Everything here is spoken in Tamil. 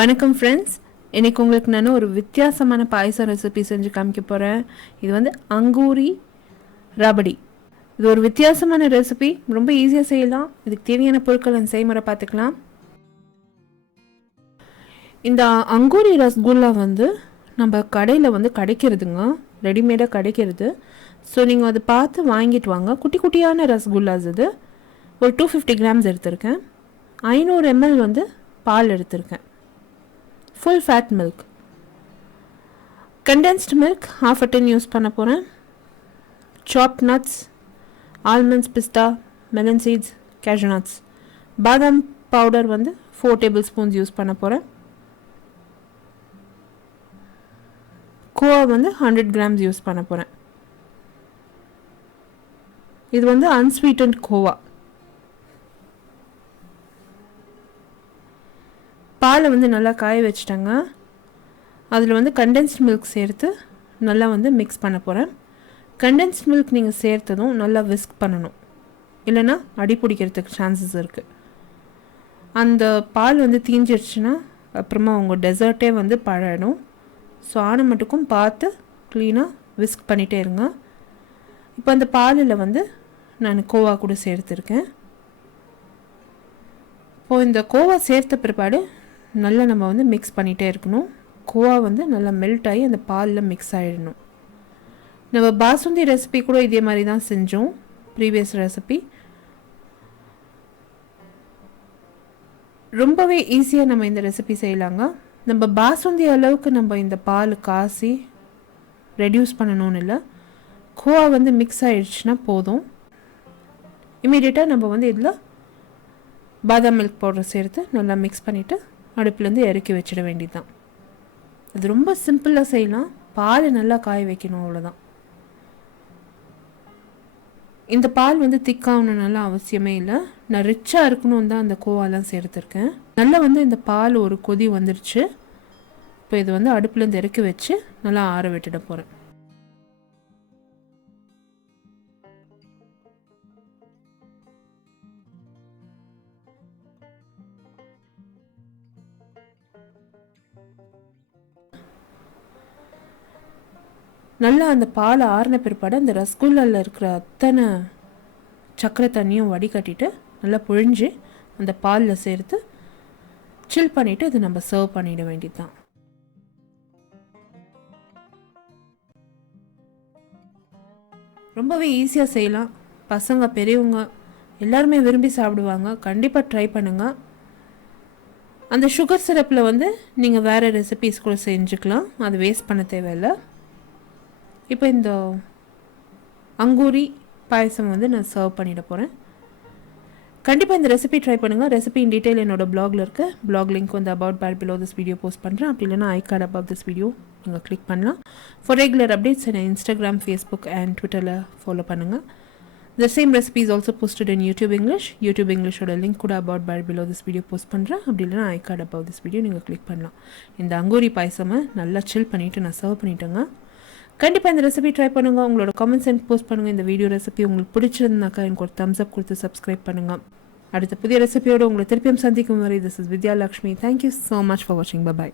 வணக்கம் ஃப்ரெண்ட்ஸ், இன்றைக்கி உங்களுக்கு நான் ஒரு வித்தியாசமான பாயசம் ரெசிபி செஞ்சு காமிக்க போகிறேன். இது வந்து அங்கூரி ரபடி. இது ஒரு வித்தியாசமான ரெசிபி, ரொம்ப ஈஸியாக செய்யலாம். இதுக்கு தேவையான பொருட்கள் அந்த செய்முறை பார்த்துக்கலாம். இந்த அங்கூரி ரசகுல்லா வந்து நம்ம கடையில் வந்து கிடைக்கிறதுங்க, ரெடிமேடாக கிடைக்கிறது. ஸோ நீங்கள் அதை பார்த்து வாங்கிட்டு வாங்க. குட்டி குட்டியான ரசகுல்லாஸ் இது. ஒரு 250 கிராம்ஸ் எடுத்திருக்கேன். 500 ml வந்து பால் எடுத்திருக்கேன். full fat milk, condensed milk half a tin use பண்ண போகிறேன். chopped nuts, almonds, pista, melon seeds, cashew nuts. badam powder வந்து 4 tablespoons யூஸ் பண்ண போகிறேன். Khoya வந்து 100 grams யூஸ் பண்ண போகிறேன். இது வந்து unsweetened Khoya. பாலை வந்து நல்லா காய வச்சிட்டாங்க. அதில் வந்து கண்டென்ஸ்ட் மில்க் சேர்த்து நல்லா வந்து மிக்ஸ் பண்ண போகிறேன். கண்டென்ஸ்ட் மில்க் நீங்கள் சேர்த்ததும் நல்லா விஸ்க் பண்ணணும், இல்லைன்னா அடி பிடிக்கிறதுக்கு சான்சஸ் இருக்குது. அந்த பால் வந்து தீஞ்சிடுச்சுன்னா அப்புறமா உங்கள் டெசர்ட்டே வந்து பழடும். ஸோ ஆன மட்டுக்கும் பார்த்து க்ளீனாக விஸ்க் பண்ணிகிட்டே இருங்க. இப்போ அந்த பாலில் வந்து நான் கோவா கூட சேர்த்துருக்கேன். இப்போது இந்த கோவா சேர்த்த பிற்பாடு நல்லா நம்ம வந்து மிக்ஸ் பண்ணிகிட்டே இருக்கணும். கோவா வந்து நல்லா மெல்ட் ஆகி அந்த பாலில் மிக்ஸ் ஆகிடணும். நம்ம பாசுந்தி ரெசிபி கூட இதே மாதிரி தான் செஞ்சோம், ப்ரீவியஸ் ரெசிபி. ரொம்பவே ஈஸியாக நம்ம இந்த ரெசிபி செய்யலாங்க. நம்ம பாசுந்தி அளவுக்கு நம்ம இந்த பால் காசி ரெடியூஸ் பண்ணணும்னு இல்லை. கோவா வந்து மிக்ஸ் ஆகிடுச்சுன்னா போதும். இமீடியட்டாக நம்ம வந்து இதில் பாதாம் மில்க் பவுடர் சேர்த்து நல்லா மிக்ஸ் பண்ணிவிட்டு அடுப்புலேருந்து இறக்கி வச்சிட வேண்டியது தான். அது ரொம்ப சிம்பிளாக செய்யலாம். பால் நல்லா காய வைக்கணும், அவ்வளோதான். இந்த பால் வந்து திக்காகணுன்னால அவசியமே இல்லை. நான் ரிச்சாக இருக்கணும் தான் அந்த கோவாலாம் சேர்த்துருக்கேன். நல்லா வந்து இந்த பால் ஒரு கொதி வந்துருச்சு. இப்போ இது வந்து அடுப்புலேருந்து இறக்கி வச்சு நல்லா ஆற விட்டுட போகிறேன். நல்லா அந்த பால் ஆறின பிற்பாடு அந்த ரசகுல்லாவில் இருக்கிற அத்தனை சக்கரை தண்ணியும் வடிகட்டிட்டு நல்லா புழிஞ்சு அந்த பாலில் சேர்த்து சில் பண்ணிவிட்டு இது நம்ம சர்வ் பண்ணிட வேண்டியது தான். ரொம்பவே ஈஸியாக செய்யலாம். பசங்க பெரியவங்க எல்லாருமே விரும்பி சாப்பிடுவாங்க. கண்டிப்பாக ட்ரை பண்ணுங்கள். அந்த சுகர் சிரப்பில் வந்து நீங்கள் வேறு ரெசிபீஸ் கூட செஞ்சுக்கலாம், அது வேஸ்ட் பண்ண தேவையில்லை. இப்போ இந்த அங்கூரி பாயசம் வந்து நான் சர்வ் பண்ணிட போகிறேன். கண்டிப்பாக இந்த ரெசிபி ட்ரை பண்ணுங்கள். ரெசிபி இன் டீட்டெயில் என்னோட பிளாகில் இருக்குது. பிளாக் லிங்க் வந்து அபவுட் பேர் பிலோ திஸ் வீடியோ போஸ்ட் பண்ணுறேன். அப்படி இல்லைனா ஐ கார்டு அபவுட் திஸ் வீடியோ நீங்கள் கிளிக் பண்ணலாம். ஃபார் ரெகுலர் அப்டேட்ஸ் என்னை இன்ஸ்டாகிராம், ஃபேஸ்புக் அண்ட் ட்விட்டரில் ஃபாலோ பண்ணுங்கள். The same recipe is also posted in YouTube English. YouTube English ஓட லிங்க் கூட அபவுட் பேர் பிலோ திஸ் வீடியோ போஸ்ட் பண்ணுறேன். அப்படி இல்லைனா ஐ கார்டு அபவுட் திஸ் வீடியோ நீங்கள் கிளிக் பண்ணலாம். இந்த அங்கூரி பாயசமை நல்லா சில் பண்ணிவிட்டு நான் சர்வ் பண்ணிட்டேங்க. கண்டிப்பாக இந்த ரெசிபி ட்ரை பண்ணுங்கள். உங்களோட கமெண்ட்ஸ் எனக்கு போஸ்ட் பண்ணுங்கள். இந்த வீடியோ ரெசிபி உங்களுக்கு பிடிச்சிருந்தாக்கா எனக்கு ஒரு தம்ஸ் அப் கொடுத்து சப்ஸ்கிரைப் பண்ணுங்கள். அடுத்த புதிய ரெசிபியோடு உங்களை திருப்பியும் சந்திக்கும் வரை this is Vidya Lakshmi. Thank you so much for வாட்சிங். பை.